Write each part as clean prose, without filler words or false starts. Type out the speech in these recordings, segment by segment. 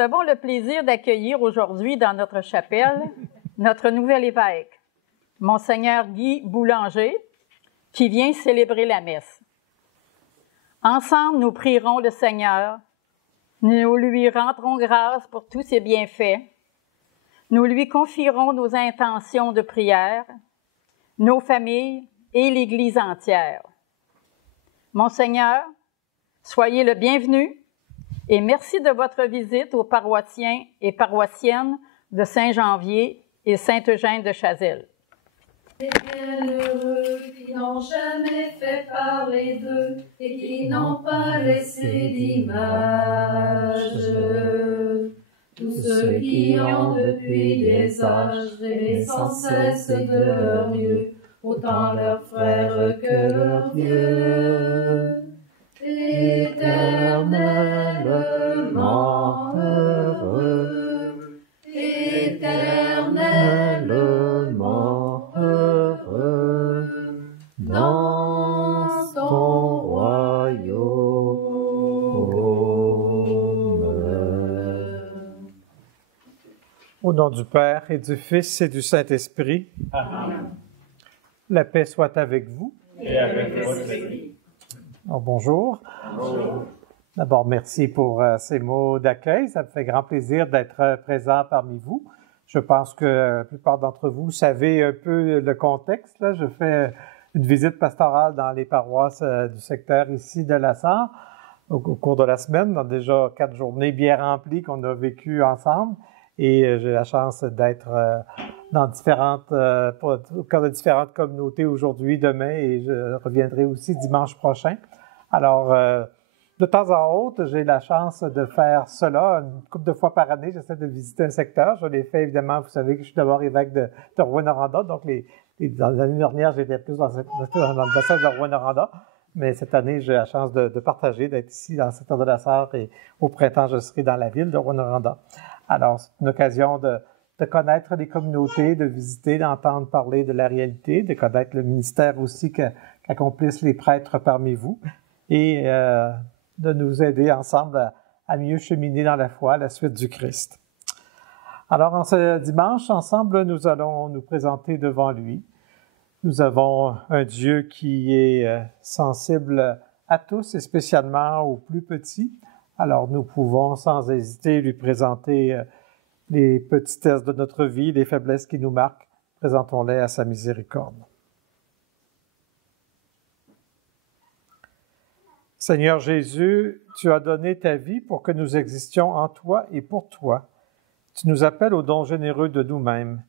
avons le plaisir d'accueillir aujourd'hui dans notre chapelle notre nouvel évêque, Monseigneur Guy Boulanger, qui vient célébrer la messe. Ensemble, nous prierons le Seigneur, nous lui rendrons grâce pour tous ses bienfaits, nous lui confierons nos intentions de prière, nos familles et l'Église entière. Monseigneur, soyez le bienvenu et merci de votre visite aux paroissiens et paroissiennes de Saint-Janvier et Sainte-Eugène de Chazelles. Les bienheureux qui n'ont jamais fait parler d'eux et qui n'ont pas laissé d'image. Tous ceux qui ont depuis des âges rêvé sans cesse de leur Dieu, autant leurs frères que leur Dieu. Éternellement heureux, éternellement heureux, dans ton royaume. Au nom du Père et du Fils et du Saint-Esprit. Amen. La paix soit avec vous. Et avec votre esprit. Alors, bonjour. Bonjour. D'abord, merci pour ces mots d'accueil. Ça me fait grand plaisir d'être présent parmi vous. Je pense que la plupart d'entre vous savez un peu le contexte. Là. Je fais une visite pastorale dans les paroisses du secteur ici de la Sarre au cours de la semaine. On a déjà 4 journées bien remplies qu'on a vécues ensemble. Et j'ai la chance d'être dans au cœur de différentes communautés aujourd'hui, demain, et je reviendrai aussi dimanche prochain. Alors, de temps en autre, j'ai la chance de faire cela une couple de fois par année. J'essaie de visiter un secteur. Je l'ai fait, évidemment, vous savez que je suis d'abord évêque de Rouyn-Noranda, donc dans l'année dernière, j'étais plus dans le bassin de Rouyn-Noranda. Mais cette année, j'ai la chance de partager, d'être ici dans le secteur de la Sarre, et au printemps, je serai dans la ville de Rouyn-Noranda. Alors, c'est une occasion de connaître les communautés, de visiter, d'entendre parler de la réalité, de connaître le ministère aussi qu'accomplissent les prêtres parmi vous et de nous aider ensemble à mieux cheminer dans la foi à la suite du Christ. Alors, en ce dimanche, ensemble, nous allons nous présenter devant lui. Nous avons un Dieu qui est sensible à tous et spécialement aux plus petits. Alors, nous pouvons sans hésiter lui présenter les petitesses de notre vie, les faiblesses qui nous marquent. Présentons-les à sa miséricorde. Seigneur Jésus, tu as donné ta vie pour que nous existions en toi et pour toi. Tu nous appelles au don généreux de nous-mêmes.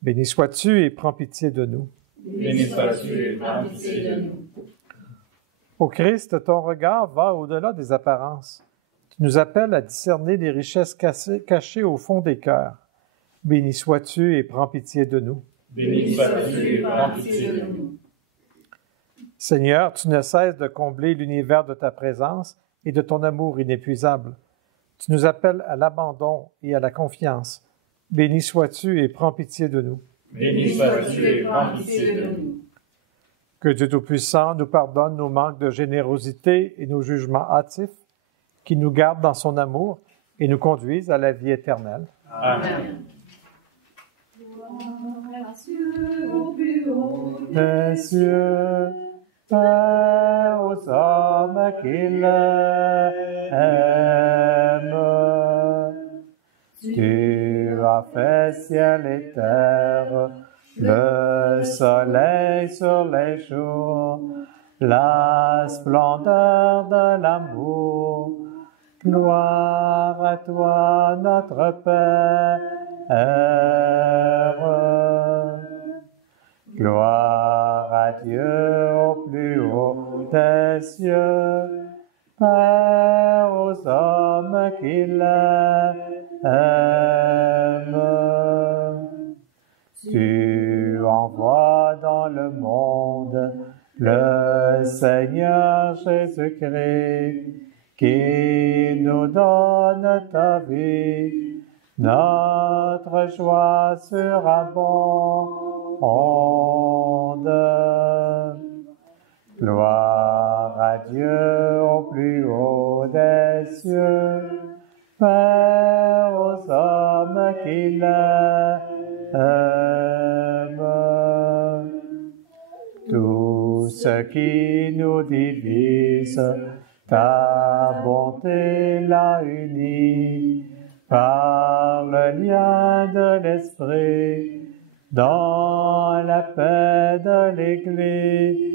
Béni sois-tu et prends pitié de nous. Béni sois-tu et prends pitié de nous. Ô Christ, ton regard va au-delà des apparences. Tu nous appelles à discerner les richesses cachées au fond des cœurs. Béni sois-tu et prends pitié de nous. Béni sois-tu et prends pitié de nous. Seigneur, tu ne cesses de combler l'univers de ta présence et de ton amour inépuisable. Tu nous appelles à l'abandon et à la confiance. Béni sois-tu et prends pitié de nous. Béni sois-tu et prends pitié de nous. Que Dieu Tout-Puissant nous pardonne nos manques de générosité et nos jugements hâtifs, qui nous garde dans son amour et nous conduise à la vie éternelle. Amen. Au plus haut des cieux, Père aux hommes qu'il aime. Tu as fait ciel et terre, le soleil sur les jours, la splendeur de l'amour. Gloire à toi, notre Père. Gloire à Dieu au plus haut des cieux, Père aux hommes qu'il aime. Tu envoies dans le monde le Seigneur Jésus-Christ, qui nous donne ta vie, notre joie surabonde. Gloire à Dieu au plus haut des cieux, Père qu'il aime. Tout ce qui nous divise, ta bonté l'a uni par le lien de l'Esprit dans la paix de l'Église.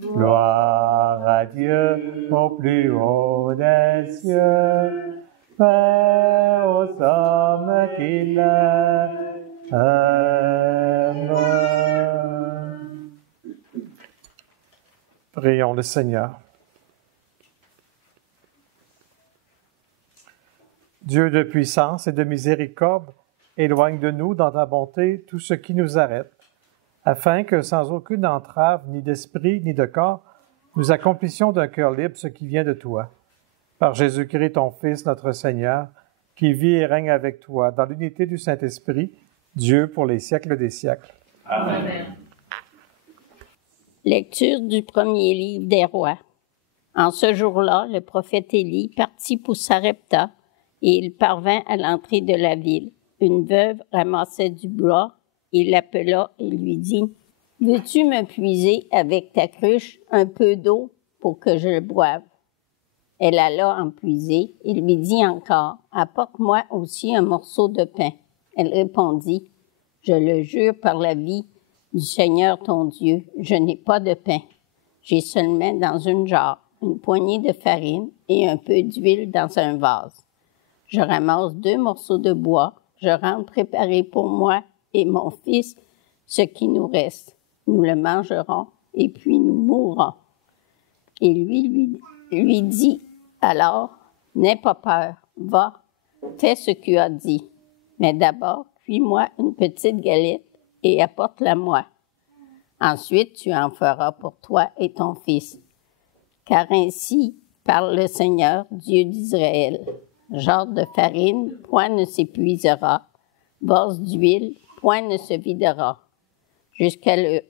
Gloire à Dieu au plus haut des cieux, paix aux hommes qu'il aime. Prions le Seigneur. Dieu de puissance et de miséricorde, éloigne de nous dans ta bonté tout ce qui nous arrête, afin que sans aucune entrave, ni d'esprit, ni de corps, nous accomplissions d'un cœur libre ce qui vient de toi. Par Jésus-Christ, ton Fils, notre Seigneur, qui vit et règne avec toi dans l'unité du Saint-Esprit, Dieu pour les siècles des siècles. Amen. Lecture du premier livre des Rois. En ce jour-là, le prophète Élie partit pour Sarepta, et il parvint à l'entrée de la ville. Une veuve ramassait du bois. Il l'appela et lui dit, « Veux-tu me puiser avec ta cruche un peu d'eau pour que je le boive? » Elle alla en puiser et lui dit encore, « Apporte-moi aussi un morceau de pain. » Elle répondit, « Je le jure par la vie du Seigneur ton Dieu, je n'ai pas de pain. J'ai seulement dans une jarre une poignée de farine et un peu d'huile dans un vase. Je ramasse 2 morceaux de bois, je rentre préparer pour moi et mon fils ce qui nous reste. Nous le mangerons et puis nous mourrons. » Et lui dit alors, « N'aie pas peur, va, fais ce que tu as dit. Mais d'abord, cuis-moi une petite galette et apporte-la-moi. Ensuite, tu en feras pour toi et ton fils. Car ainsi parle le Seigneur, Dieu d'Israël. Genre de farine, point ne s'épuisera. Vase d'huile, point ne se videra.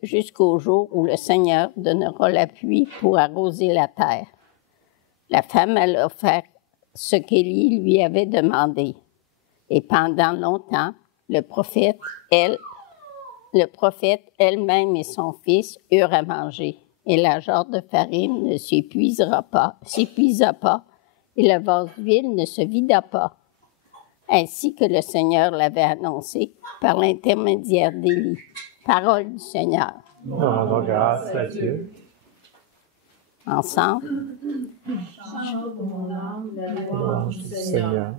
Jusqu'au jour où le Seigneur donnera la pluie pour arroser la terre. » La femme alla faire ce qu'Élie lui avait demandé. Et pendant longtemps, le prophète elle-même et son fils eurent à manger. Et la jarre de farine ne s'épuisa pas, et le vase d'huile ne se vida pas, ainsi que le Seigneur l'avait annoncé par l'intermédiaire d'Élie. Parole du Seigneur. Rendons grâce à Dieu. Ensemble. Chante pour mon âme la Louange du Seigneur.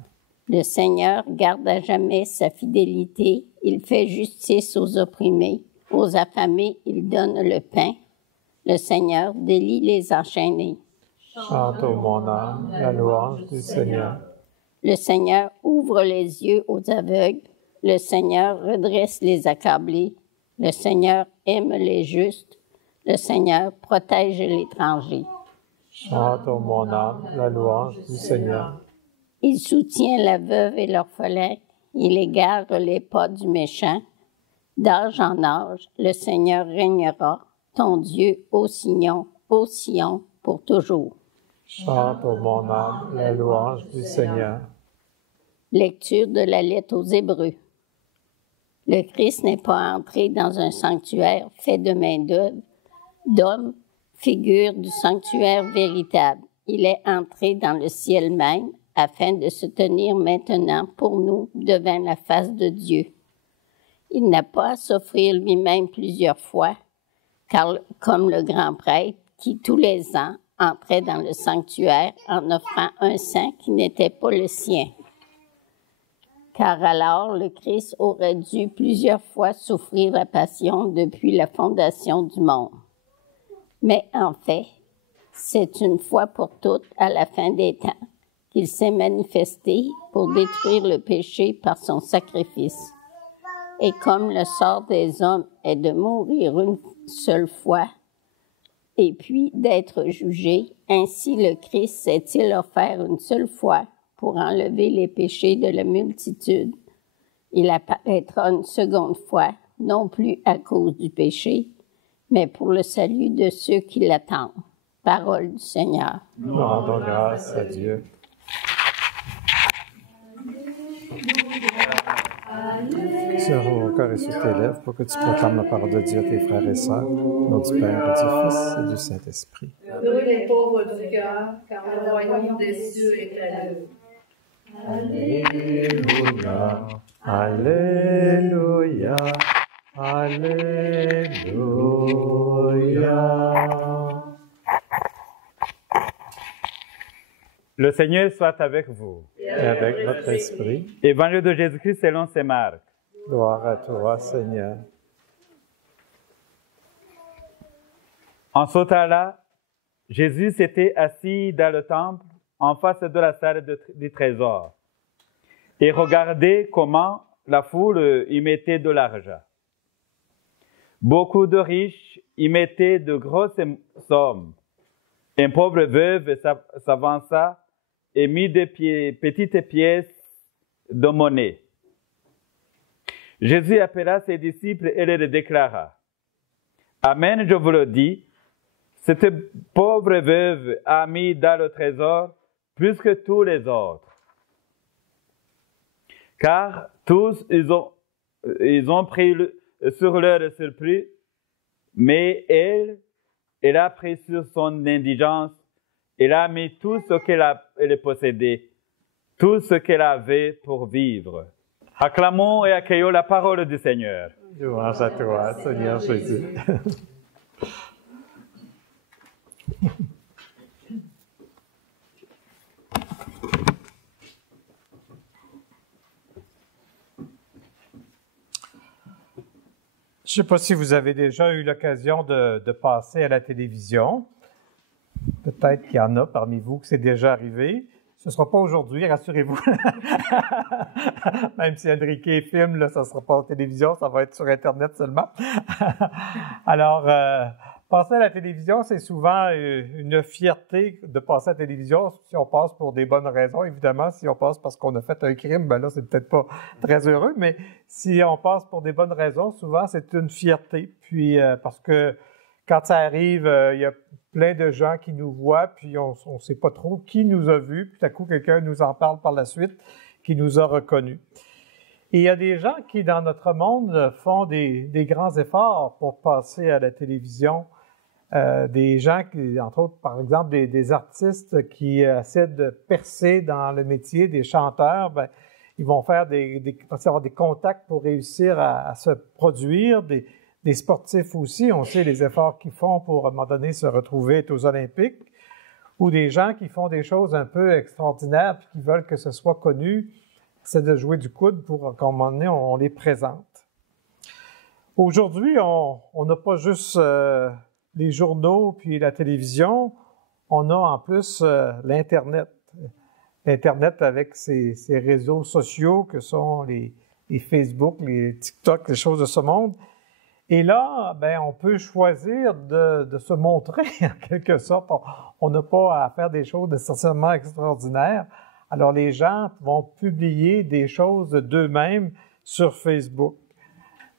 Le Seigneur garde à jamais sa fidélité. Il fait justice aux opprimés. Aux affamés, il donne le pain. Le Seigneur délie les enchaînés. Chante, ô mon âme, la louange du Seigneur. Le Seigneur ouvre les yeux aux aveugles. Le Seigneur redresse les accablés. Le Seigneur aime les justes. Le Seigneur protège l'étranger. Chante, ô mon âme, la louange du Seigneur. Il soutient la veuve et l'orphelin. Il égare les pas du méchant. D'âge en âge, le Seigneur régnera. Ton Dieu, ô Sion, pour toujours. Chante, ô mon âme, la louange du Seigneur. Lecture de la lettre aux Hébreux. Le Christ n'est pas entré dans un sanctuaire fait de main d'homme, figure du sanctuaire véritable. Il est entré dans le ciel même, afin de se tenir maintenant pour nous devant la face de Dieu. Il n'a pas à s'offrir lui-même plusieurs fois, car comme le grand prêtre qui tous les ans entrait dans le sanctuaire en offrant un sang qui n'était pas le sien. Car alors le Christ aurait dû plusieurs fois souffrir la passion depuis la fondation du monde. Mais en fait, c'est une fois pour toutes, à la fin des temps, qu'il s'est manifesté pour détruire le péché par son sacrifice. Et comme le sort des hommes est de mourir une seule fois, et puis d'être jugé, ainsi le Christ s'est-il offert une seule fois pour enlever les péchés de la multitude. Il apparaîtra une seconde fois, non plus à cause du péché, mais pour le salut de ceux qui l'attendent. Parole du Seigneur. Rendons grâce à Dieu. sur ton cœur et sur tes lèvres pour que tu proclames la parole de Dieu à tes frères et sœurs. Au nom du Père, du Fils et du Saint-Esprit. Heureux les pauvres du cœur, car le royaume des cieux est à eux. Alléluia, Alléluia, Alléluia. Le Seigneur soit avec vous. Et avec votre esprit, Évangile de Jésus-Christ selon saint Marc. gloire à toi, Seigneur. En ce temps-là, Jésus s'était assis dans le temple en face de la salle du trésor et regardait comment la foule y mettait de l'argent. Beaucoup de riches y mettaient de grosses sommes. Un pauvre veuve s'avança et mit des petites pièces de monnaie. Jésus appela ses disciples et leur déclara: Amen, je vous le dis, cette pauvre veuve a mis dans le trésor plus que tous les autres. Car tous, ils ont pris sur leur surplus, mais elle a pris sur son indigence, elle a mis tout ce qu'elle possédait, tout ce qu'elle avait pour vivre. Acclamons et accueillons la parole du Seigneur. Louange à toi, Seigneur Jésus. Je ne sais pas si vous avez déjà eu l'occasion de passer à la télévision. Peut-être qu'il y en a parmi vous que c'est déjà arrivé. Ce ne sera pas aujourd'hui, rassurez-vous. Même si Enrique filme, là, ça ne sera pas en télévision, ça va être sur Internet seulement. Alors, passer à la télévision, c'est souvent une fierté de passer à la télévision si on passe pour des bonnes raisons. Évidemment, si on passe parce qu'on a fait un crime, ben là, c'est peut-être pas très heureux, mais si on passe pour des bonnes raisons, souvent, c'est une fierté. Puis, parce que quand ça arrive, il y a plein de gens qui nous voient, puis on ne sait pas trop qui nous a vus, puis tout à coup, quelqu'un nous en parle par la suite, qui nous a reconnus. Et il y a des gens qui, dans notre monde, font des grands efforts pour passer à la télévision. Des gens qui, entre autres, par exemple, des artistes qui essaient de percer dans le métier, des chanteurs, ben, ils vont faire avoir des contacts pour réussir à se produire, des sportifs aussi, on sait les efforts qu'ils font pour, à un moment donné, se retrouver aux Olympiques, ou des gens qui font des choses un peu extraordinaires puis qui veulent que ce soit connu, c'est de jouer du coude pour qu'à un moment donné, on les présente. Aujourd'hui, on n'a pas juste les journaux puis la télévision, on a en plus l'Internet. L'Internet avec ses réseaux sociaux que sont les Facebook, les TikTok, les choses de ce monde. Et là, ben, on peut choisir de se montrer, en quelque sorte. On n'a pas à faire des choses nécessairement extraordinaires. Alors, les gens vont publier des choses d'eux-mêmes sur Facebook.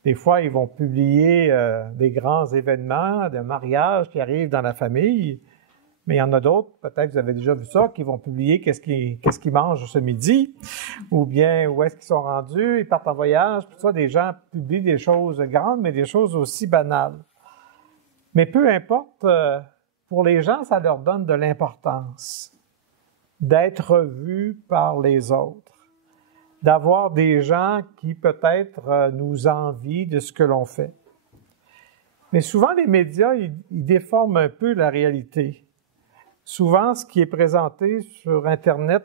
Des fois, ils vont publier des grands événements, des mariages qui arrivent dans la famille. Mais il y en a d'autres, peut-être vous avez déjà vu ça, qui vont publier qu'est-ce qu'ils mangent ce midi, ou bien où est-ce qu'ils sont rendus, ils partent en voyage. Tout ça, des gens publient des choses grandes, mais des choses aussi banales. Mais peu importe, pour les gens, ça leur donne de l'importance d'être vus par les autres, d'avoir des gens qui peut-être nous envient de ce que l'on fait. Mais souvent, les médias, ils déforment un peu la réalité. Souvent, ce qui est présenté sur Internet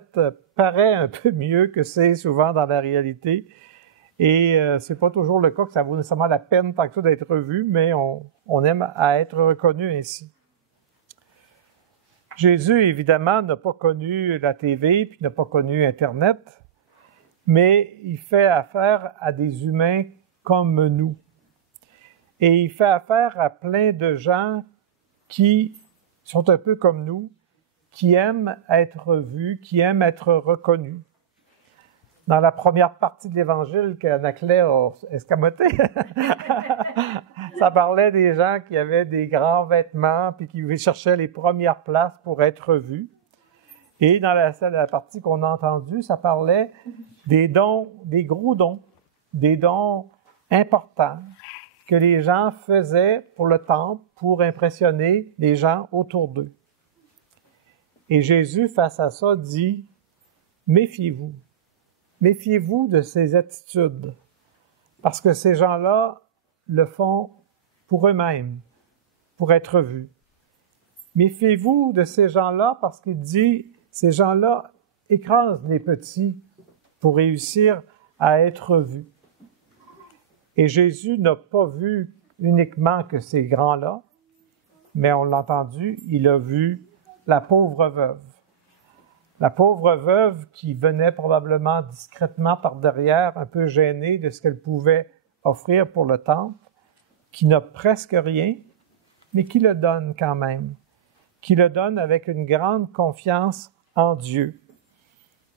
paraît un peu mieux que c'est souvent dans la réalité. Et c'est pas toujours le cas que ça vaut nécessairement la peine tant que ça d'être vu, mais on aime à être reconnu ainsi. Jésus, évidemment, n'a pas connu la TV, puis n'a pas connu Internet, mais il fait affaire à des humains comme nous. Et il fait affaire à plein de gens qui sont un peu comme nous, qui aiment être vus, qui aiment être reconnus. Dans la première partie de l'Évangile qu'Anaclet a escamoté, ça parlait des gens qui avaient des grands vêtements puis qui cherchaient les premières places pour être vus. Et dans la partie qu'on a entendue, ça parlait des dons, des gros dons, des dons important que les gens faisaient pour le temple pour impressionner les gens autour d'eux. Et Jésus, face à ça, dit « Méfiez-vous. Méfiez-vous de ces attitudes, parce que ces gens-là le font pour eux-mêmes, pour être vus. Méfiez-vous de ces gens-là parce qu'il dit, ces gens-là écrasent les petits pour réussir à être vus. » Et Jésus n'a pas vu uniquement que ces grands-là, mais on l'a entendu, il a vu la pauvre veuve. La pauvre veuve qui venait probablement discrètement par derrière, un peu gênée de ce qu'elle pouvait offrir pour le temple, qui n'a presque rien, mais qui le donne quand même, qui le donne avec une grande confiance en Dieu.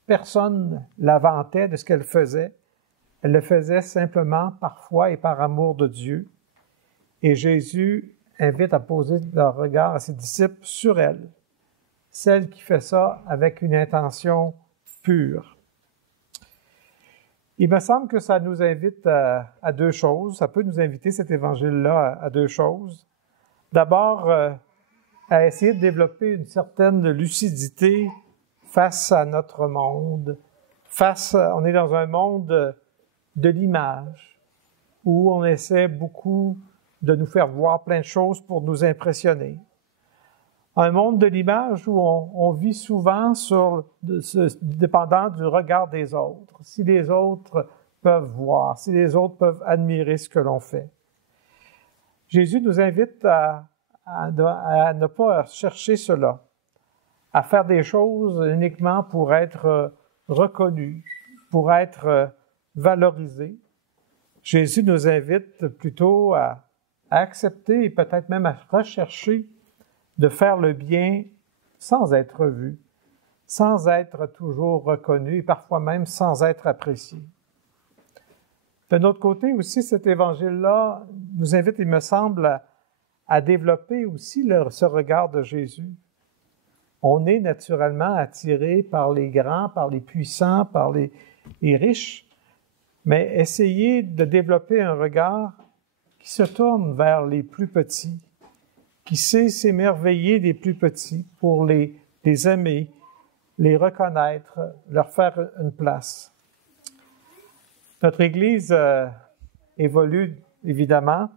Personne la vantait de ce qu'elle faisait. Elle le faisait simplement par foi et par amour de Dieu. Et Jésus invite à poser leur regard à ses disciples sur elle, celle qui fait ça avec une intention pure. Il me semble que ça nous invite à deux choses. Ça peut nous inviter, cet évangile-là, à deux choses. D'abord, à essayer de développer une certaine lucidité face à notre monde. On est dans un monde de l'image, où on essaie beaucoup de nous faire voir plein de choses pour nous impressionner. Un monde de l'image où on vit souvent dépendant du regard des autres. Si les autres peuvent voir, si les autres peuvent admirer ce que l'on fait. Jésus nous invite à ne pas chercher cela, à faire des choses uniquement pour être reconnus, pour être valorisés. Jésus nous invite plutôt à accepter et peut-être même à rechercher de faire le bien sans être vu, sans être toujours reconnu et parfois même sans être apprécié. D'un autre côté aussi, cet évangile-là nous invite, il me semble, à développer aussi ce regard de Jésus. On est naturellement attiré par les grands, par les puissants, par les riches, mais essayer de développer un regard qui se tourne vers les plus petits, qui sait s'émerveiller des plus petits pour les aimer, les reconnaître, leur faire une place. Notre Église évolue évidemment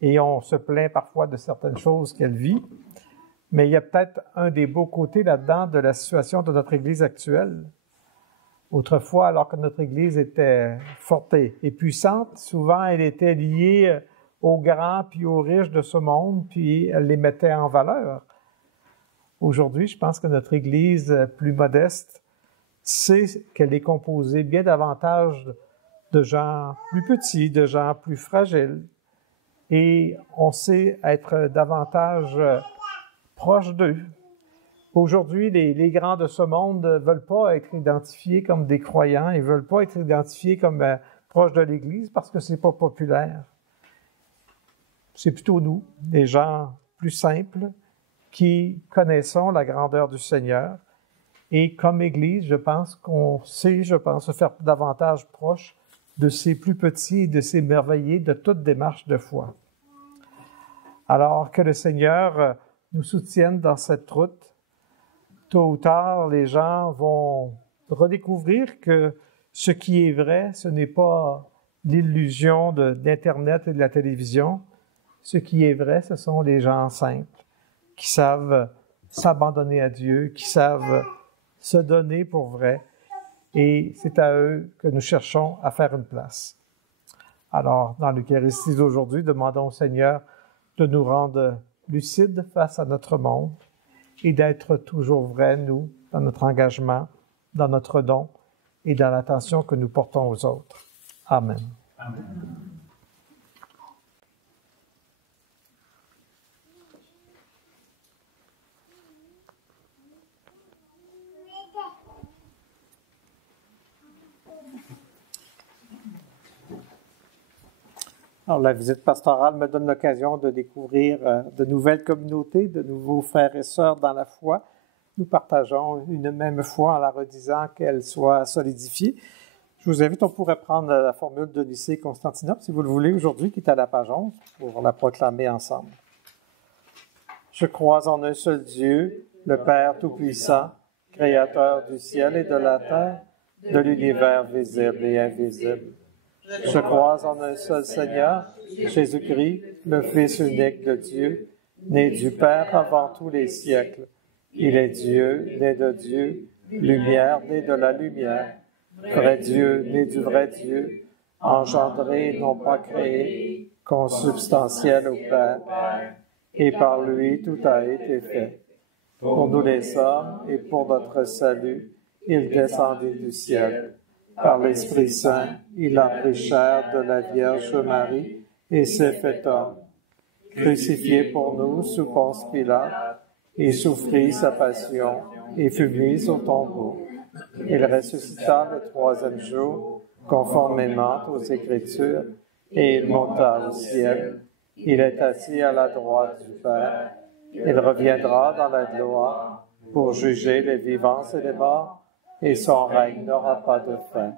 et on se plaint parfois de certaines choses qu'elle vit, mais il y a peut-être un des beaux côtés là-dedans de la situation de notre Église actuelle. Autrefois, alors que notre Église était forte et puissante, souvent elle était liée aux grands puis aux riches de ce monde, puis elle les mettait en valeur. Aujourd'hui, je pense que notre Église plus modeste sait qu'elle est composée bien davantage de gens plus petits, de gens plus fragiles, et on sait être davantage proche d'eux. Aujourd'hui, les grands de ce monde ne veulent pas être identifiés comme des croyants, ils ne veulent pas être identifiés comme proches de l'Église parce que ce n'est pas populaire. C'est plutôt nous, des gens plus simples, qui connaissons la grandeur du Seigneur. Et comme Église, je pense qu'on sait, se faire davantage proche de ces plus petits et de s'émerveiller de toute démarche de foi. Alors que le Seigneur nous soutienne dans cette route, tôt ou tard, les gens vont redécouvrir que ce qui est vrai, ce n'est pas l'illusion d'Internet et de la télévision. Ce qui est vrai, ce sont les gens simples qui savent s'abandonner à Dieu, qui savent se donner pour vrai. Et c'est à eux que nous cherchons à faire une place. Alors, dans l'Eucharistie d'aujourd'hui, demandons au Seigneur de nous rendre lucides face à notre monde et d'être toujours vrais, nous, dans notre engagement, dans notre don et dans l'attention que nous portons aux autres. Amen. Amen. Alors, la visite pastorale me donne l'occasion de découvrir de nouvelles communautés, de nouveaux frères et sœurs dans la foi. Nous partageons une même foi en la redisant qu'elle soit solidifiée. Je vous invite, on pourrait prendre la formule de Nicée-Constantinople, si vous le voulez, aujourd'hui, qui est à la page 11, pour la proclamer ensemble. Je crois en un seul Dieu, le Père Tout-Puissant, Créateur du ciel et de la terre, de l'univers visible et invisible. Je crois en un seul Seigneur, Jésus-Christ, le Fils unique de Dieu, né du Père avant tous les siècles. Il est Dieu, né de Dieu, lumière, né de la lumière, vrai Dieu, né du vrai Dieu, engendré, non pas créé, consubstantiel au Père, et par lui tout a été fait. Pour nous les hommes et pour notre salut, il descendit du ciel. Par l'Esprit Saint, il a pris chair de la Vierge Marie et s'est fait homme. Crucifié pour nous sous Ponce Pilate, il souffrit sa passion et fut mis au tombeau. Il ressuscita le troisième jour, conformément aux Écritures, et il monta au ciel. Il est assis à la droite du Père. Il reviendra dans la gloire pour juger les vivants et les morts, et son règne n'aura pas de fin.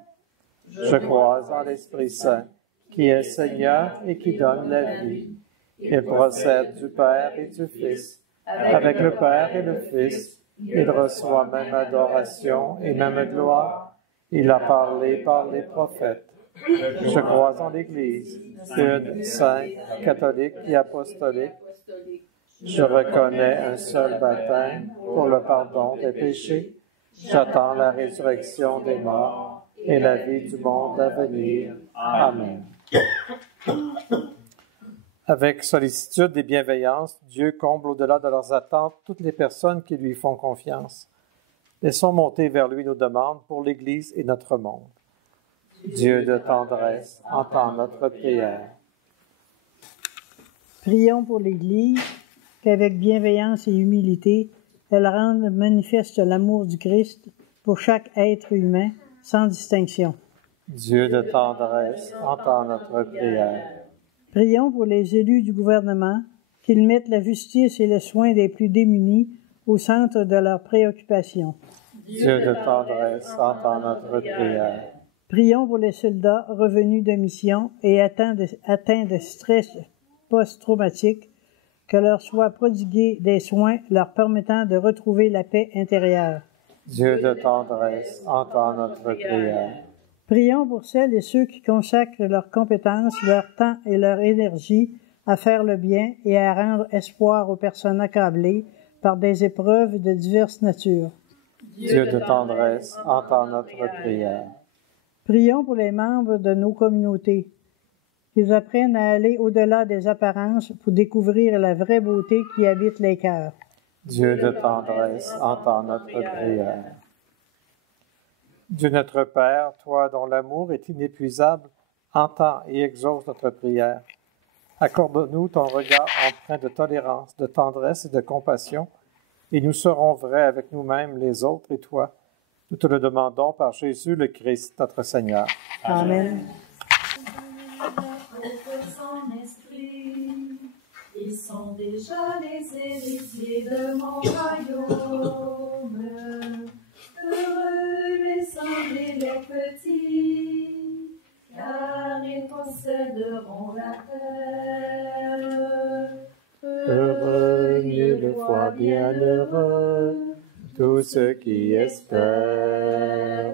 Je crois en l'Esprit Saint, qui est Seigneur et qui donne la vie. Il procède du Père et du Fils. Avec le Père et le Fils, il reçoit même adoration et même gloire. Il a parlé par les prophètes. Je crois en l'Église, une, sainte, catholique et apostolique. Je reconnais un seul baptême pour le pardon des péchés. J'attends la résurrection des morts et la vie du monde à venir. Amen. Avec sollicitude et bienveillance, Dieu comble au-delà de leurs attentes toutes les personnes qui lui font confiance. Laissons monter vers lui nos demandes pour l'Église et notre monde. Dieu de tendresse, entends notre prière. Prions pour l'Église, qu'avec bienveillance et humilité, elle rende manifeste l'amour du Christ pour chaque être humain, sans distinction. Dieu de tendresse, entends notre prière. Prions pour les élus du gouvernement, qu'ils mettent la justice et le soin des plus démunis au centre de leurs préoccupations. Dieu de tendresse, entends notre prière. Prions pour les soldats revenus de mission et atteints de stress post-traumatique, que leur soient prodigués des soins leur permettant de retrouver la paix intérieure. Dieu de tendresse, entends notre prière. Prions pour celles et ceux qui consacrent leurs compétences, leur temps et leur énergie à faire le bien et à rendre espoir aux personnes accablées par des épreuves de diverses natures. Dieu de tendresse, entends notre prière. Prions pour les membres de nos communautés, qu'ils apprennent à aller au-delà des apparences pour découvrir la vraie beauté qui habite les cœurs. Dieu de tendresse, entends notre prière. Dieu notre Père, toi dont l'amour est inépuisable, entends et exauce notre prière. Accorde-nous ton regard empreint de tolérance, de tendresse et de compassion, et nous serons vrais avec nous-mêmes, les autres et toi. Nous te le demandons par Jésus le Christ, notre Seigneur. Amen. Ils sont déjà les héritiers de mon royaume. Heureux les saints et les petits, car ils posséderont la terre. Heureux, mille fois bienheureux, tous ceux qui espèrent.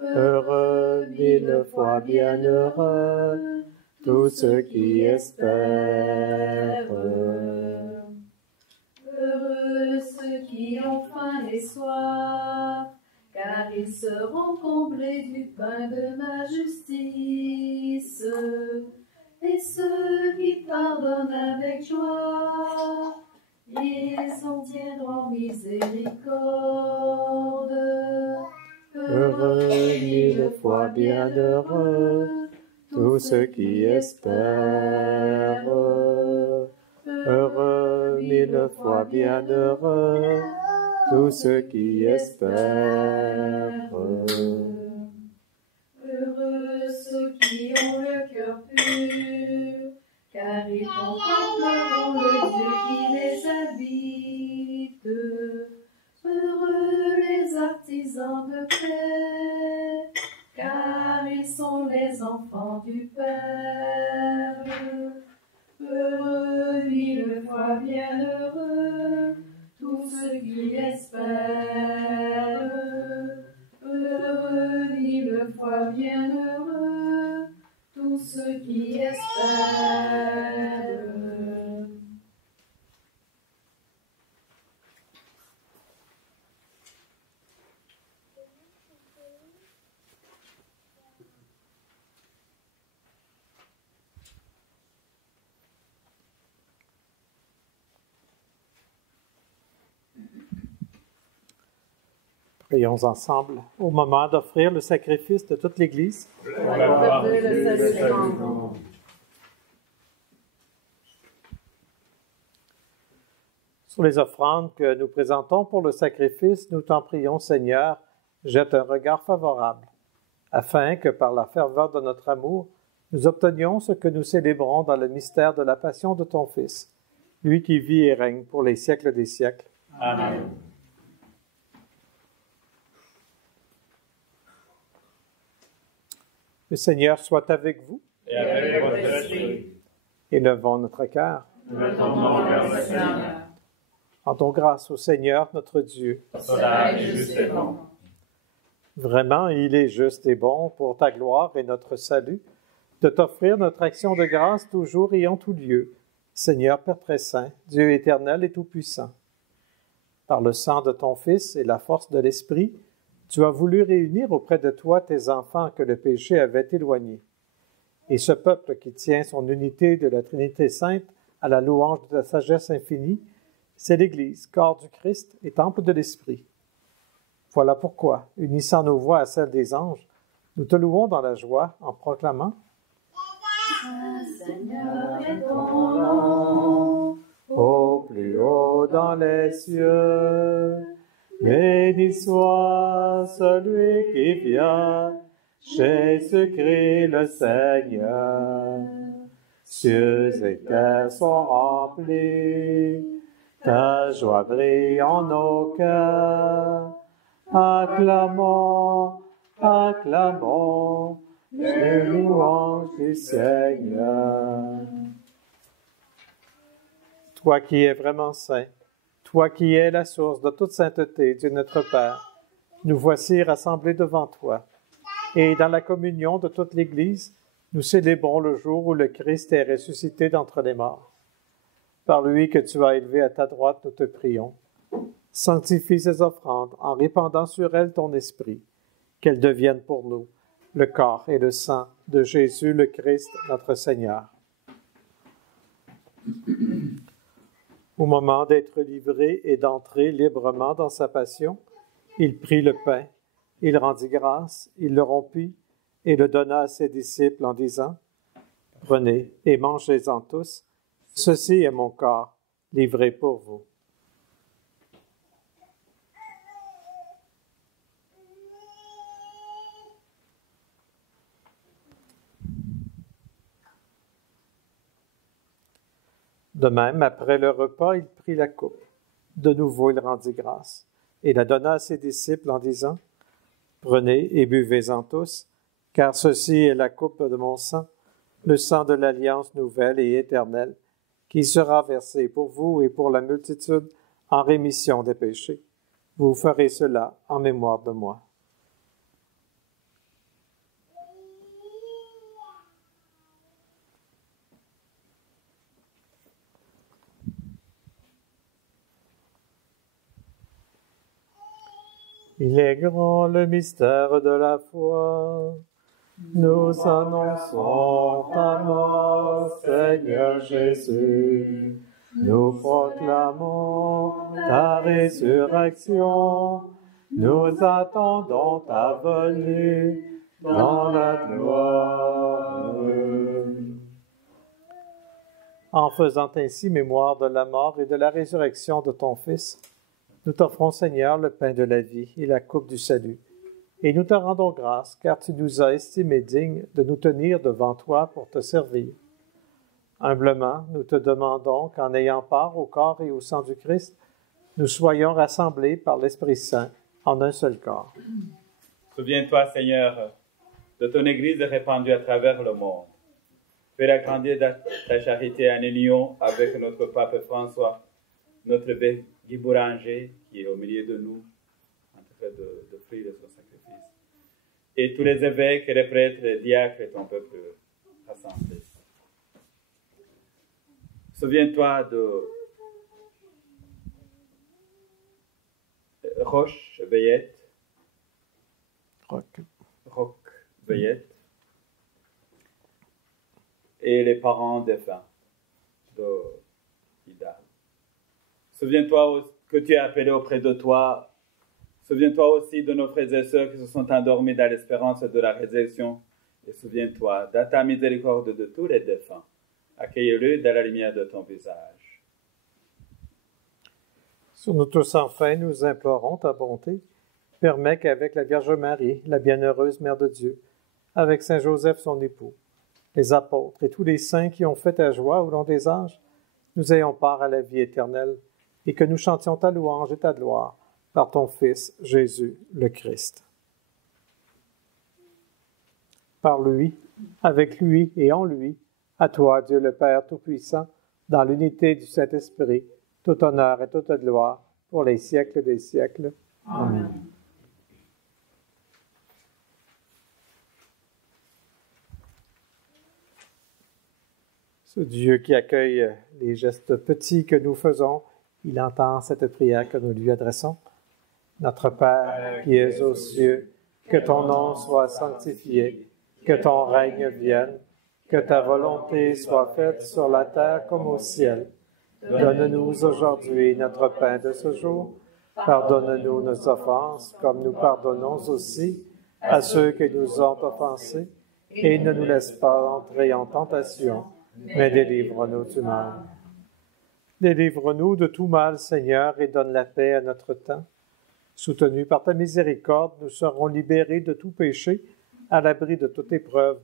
Heureux, mille fois bienheureux, tous ceux qui espèrent. Heureux ceux qui ont faim et soif, car ils seront comblés du pain de ma justice. Et ceux qui pardonnent avec joie, ils obtiendront miséricorde. Heureux, mille fois bienheureux, tous ceux qui espèrent. Heureux, mille fois bienheureux, tous ceux qui espèrent. Heureux ceux qui ont le cœur pur, car ils contempleront le Dieu qui les habite. Heureux les artisans de paix, du Père. Heureux, vive foi, bienheureux, tous ceux qui espèrent. Heureux, vive foi, bienheureux, tous ceux qui espèrent. Prions ensemble au moment d'offrir le sacrifice de toute l'Église. Sur les offrandes que nous présentons pour le sacrifice, nous t'en prions, Seigneur, jette un regard favorable, afin que par la ferveur de notre amour, nous obtenions ce que nous célébrons dans le mystère de la passion de ton Fils, lui qui vit et règne pour les siècles des siècles. Amen. Le Seigneur soit avec vous. Et avec votre esprit. Élevons notre cœur. Nous retournons vers le Seigneur. Rendons grâce au Seigneur notre Dieu. Cela est juste et bon. Vraiment, il est juste et bon pour ta gloire et notre salut, de t'offrir notre action de grâce toujours et en tout lieu, Seigneur Père très saint, Dieu éternel et tout-puissant. Par le sang de ton Fils et la force de l'Esprit, tu as voulu réunir auprès de toi tes enfants que le péché avait éloignés. Et ce peuple qui tient son unité de la Trinité sainte à la louange de ta sagesse infinie, c'est l'Église, corps du Christ et temple de l'Esprit. Voilà pourquoi, unissant nos voix à celles des anges, nous te louons dans la joie en proclamant Seigneur est ton nom, au plus haut dans les cieux. Béni soit celui qui vient, Jésus-Christ le Seigneur. Cieux et terre sont remplis, ta joie brille en nos cœurs. Acclamons, acclamons, les louanges du Seigneur. Toi qui es vraiment saint, toi qui es la source de toute sainteté, Dieu notre Père, nous voici rassemblés devant toi. Et dans la communion de toute l'Église, nous célébrons le jour où le Christ est ressuscité d'entre les morts. Par lui que tu as élevé à ta droite, nous te prions. Sanctifie ces offrandes en répandant sur elles ton esprit, qu'elles deviennent pour nous le corps et le sang de Jésus le Christ, notre Seigneur. Au moment d'être livré et d'entrer librement dans sa passion, il prit le pain, il rendit grâce, il le rompit et le donna à ses disciples en disant « Prenez et mangez-en tous, ceci est mon corps, livré pour vous. » De même, après le repas, il prit la coupe. De nouveau, il rendit grâce et la donna à ses disciples en disant « Prenez et buvez-en tous, car ceci est la coupe de mon sang, le sang de l'alliance nouvelle et éternelle, qui sera versé pour vous et pour la multitude en rémission des péchés. Vous ferez cela en mémoire de moi. » Il est grand le mystère de la foi. Nous annonçons ta mort, Seigneur Jésus. Nous proclamons ta résurrection. Nous attendons ta venue dans la gloire. En faisant ainsi mémoire de la mort et de la résurrection de ton Fils, nous t'offrons, Seigneur, le pain de la vie et la coupe du salut. Et nous te rendons grâce, car tu nous as estimés dignes de nous tenir devant toi pour te servir. Humblement, nous te demandons qu'en ayant part au corps et au sang du Christ, nous soyons rassemblés par l'Esprit Saint en un seul corps. Souviens-toi, Seigneur, de ton Église répandue à travers le monde. Fais agrandir ta charité en union avec notre pape François, notre Guy Bouranger, qui est au milieu de nous, en train d'offrir son sacrifice, et tous les évêques, les prêtres, les diacres et ton peuple rassemblé. Souviens-toi de Roch Veillette, et les parents défunts de Ida. Souviens-toi que tu es appelé auprès de toi. Souviens-toi aussi de nos frères et sœurs qui se sont endormis dans l'espérance de la résurrection. Et souviens-toi de ta miséricorde de tous les défunts. Accueille-le dans la lumière de ton visage. Sur nous tous enfin, nous implorons ta bonté. Permets qu'avec la Vierge Marie, la bienheureuse Mère de Dieu, avec Saint Joseph son époux, les apôtres et tous les saints qui ont fait ta joie au long des âges, nous ayons part à la vie éternelle et que nous chantions ta louange et ta gloire par ton Fils, Jésus le Christ. Par lui, avec lui et en lui, à toi, Dieu le Père Tout-Puissant, dans l'unité du Saint-Esprit, tout honneur et toute gloire pour les siècles des siècles. Amen. Ce Dieu qui accueille les gestes petits que nous faisons, il entend cette prière que nous lui adressons. Notre Père qui es aux cieux, que ton nom soit sanctifié, que ton règne vienne, que ta volonté soit faite sur la terre comme au ciel. Donne-nous aujourd'hui notre pain de ce jour. Pardonne-nous nos offenses, comme nous pardonnons aussi à ceux qui nous ont offensés. Et ne nous laisse pas entrer en tentation, mais délivre-nous du mal. Délivre-nous de tout mal, Seigneur, et donne la paix à notre temps. Soutenus par ta miséricorde, nous serons libérés de tout péché, à l'abri de toute épreuve,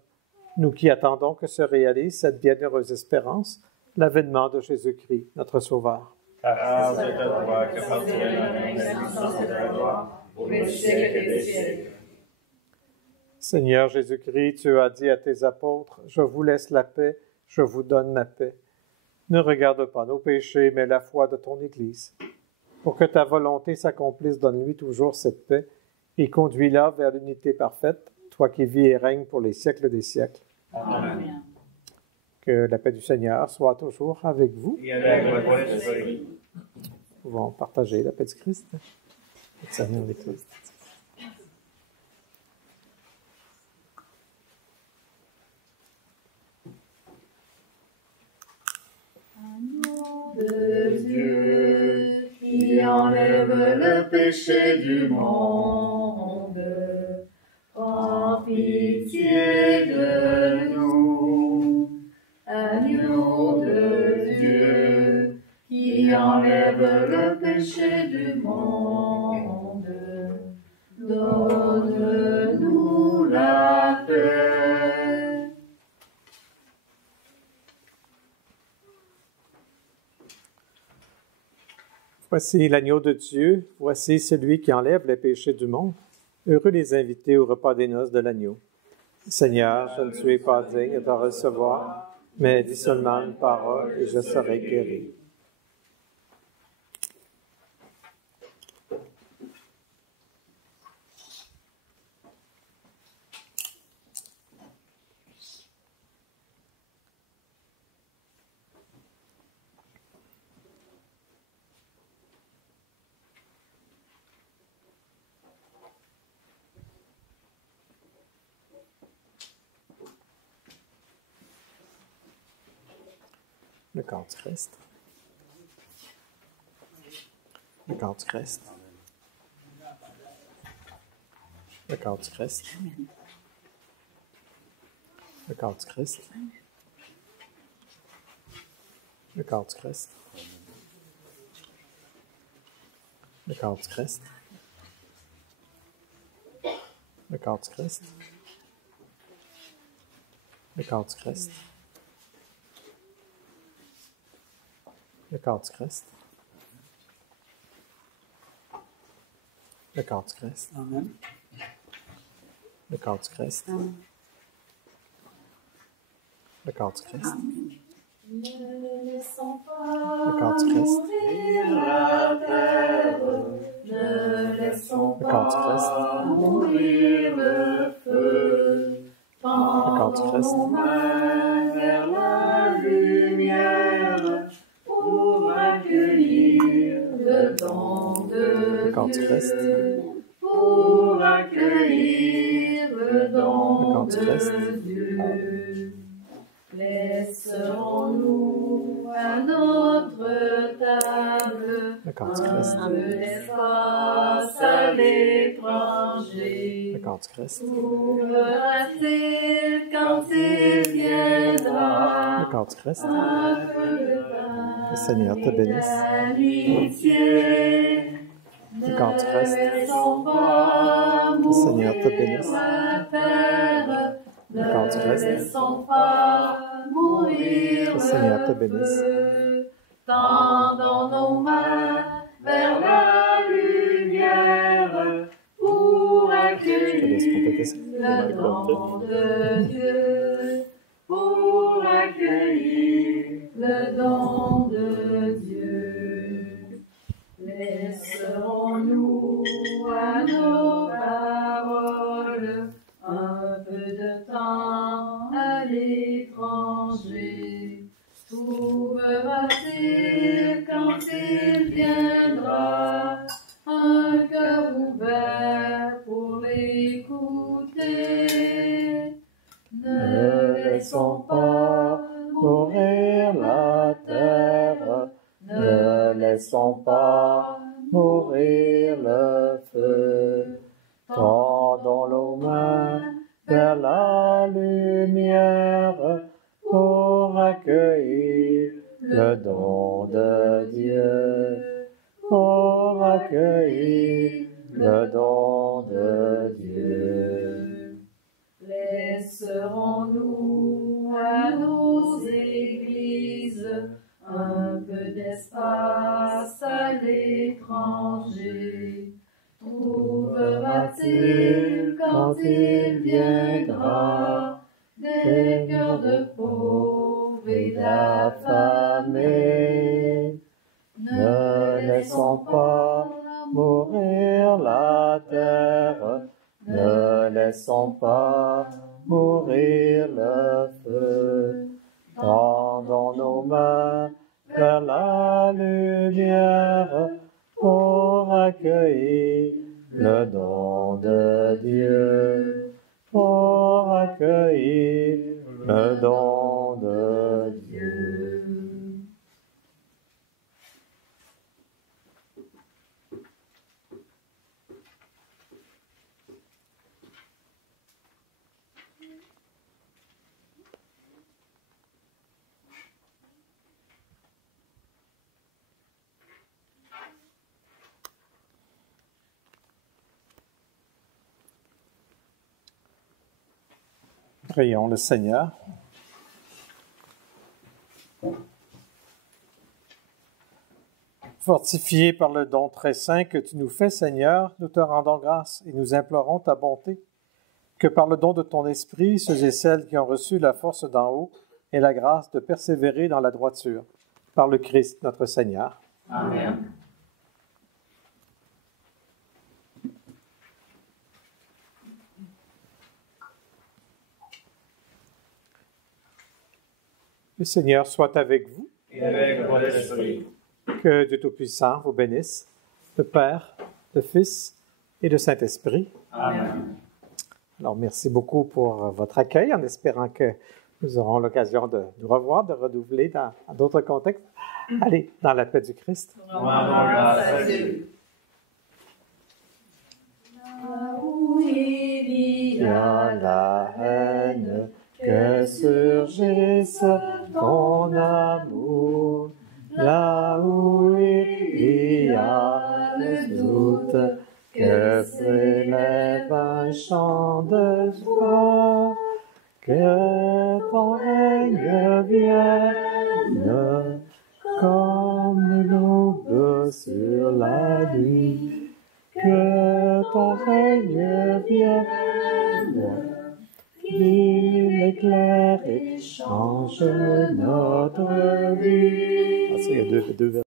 nous qui attendons que se réalise cette bienheureuse espérance, l'avènement de Jésus-Christ, notre Sauveur. Car c'est à toi que appartient la puissance et la gloire, pour les siècles des siècles. Seigneur Jésus-Christ, tu as dit à tes apôtres, « Je vous laisse la paix, je vous donne la paix. » Ne regarde pas nos péchés, mais la foi de ton Église. Pour que ta volonté s'accomplisse, donne-lui toujours cette paix et conduis-la vers l'unité parfaite, toi qui vis et règnes pour les siècles des siècles. Amen. Que la paix du Seigneur soit toujours avec vous. Et avec votre esprit. Nous pouvons partager la paix du Christ. Le Seigneur avec tous. De Dieu qui enlève le péché du monde, prends pitié de nous. Agneau de Dieu qui enlève le péché du monde, donne-nous la paix. Voici l'agneau de Dieu, voici celui qui enlève les péchés du monde. Heureux les invités au repas des noces de l'agneau. Seigneur, je ne suis pas digne de te recevoir, mais dis seulement une parole et je serai guéri. Le corps du Christ. Le corps du Christ. Le corps du Christ. Le corps du Christ. Le corps du Christ. Le corps du Christ. Le corps du Christ. Le corps du Christ. Le corps du Christ. Le corps du Christ. Amen. Le corps du Christ. Le corps du Christ. Ne laissons Le corps pas du Christ. mourir la terre, ne laissons Le corps du Christ. pas mourir le feu. Le corps du Christ. Tendons nos mains vers la lumière pour accueillir le don de Le corps du Christ. Dieu. Pour accueillir le don Le corps du Christ. de Dieu. Laisserons-nous à notre table Le corps du Christ. un peu d'espace à l'étranger? Le corps du Christ. Trouvera-t-il quand il viendra Le corps du Christ. un peu de pain Le Seigneur te bénisse. d'amitié? Le corps du Christ. Ne laissons pas Le Seigneur te mourir bénisse. la terre. Le corps du Ne Christ. laissons pas mourir Le Seigneur te le bénisse. feu. Tendons nos mains vers la lumière pour accueillir le don de Dieu. Pour accueillir le don de Dieu. Laisserons-nous à nos paroles un peu de temps à l'étranger? Trouvera-t-il quand il viendra un cœur ouvert pour l'écouter? Ne laissons pas mourir la terre. Ne laissons pas mourir le feu. Tendons nos mains vers la lumière pour accueillir le don de Dieu. Pour accueillir le don de Dieu. Laisserons-nous à nos églises un peu d'espace à l'étranger? Trouvera-t-il quand il viendra des cœurs de pauvres et d'affamés? Ne laissons pas mourir la terre. Ne laissons pas mourir le feu. Tendons nos mains vers la lumière pour accueillir le don de Dieu. Pour accueillir le don de Dieu. Prions le Seigneur. Fortifiés par le don très saint que tu nous fais, Seigneur, nous te rendons grâce et nous implorons ta bonté, que par le don de ton esprit, ceux et celles qui ont reçu la force d'en haut aient la grâce de persévérer dans la droiture. Par le Christ, notre Seigneur. Amen. Le Seigneur soit avec vous. Et avec votre esprit. Que Dieu Tout-Puissant vous bénisse, le Père, le Fils et le Saint-Esprit. Amen. Alors, merci beaucoup pour votre accueil, en espérant que nous aurons l'occasion de nous revoir, de renouveler dans d'autres contextes. Allez, dans la paix du Christ. Rendons grâce à Dieu. Là où il y a la haine, que surgisse ton amour. Là où il y a le doute, que s'élève un chant de joie. Que ton règne vienne comme l'aube sur la nuit. Que ton règne vienne change notre vie. Ah, ça, il y a deux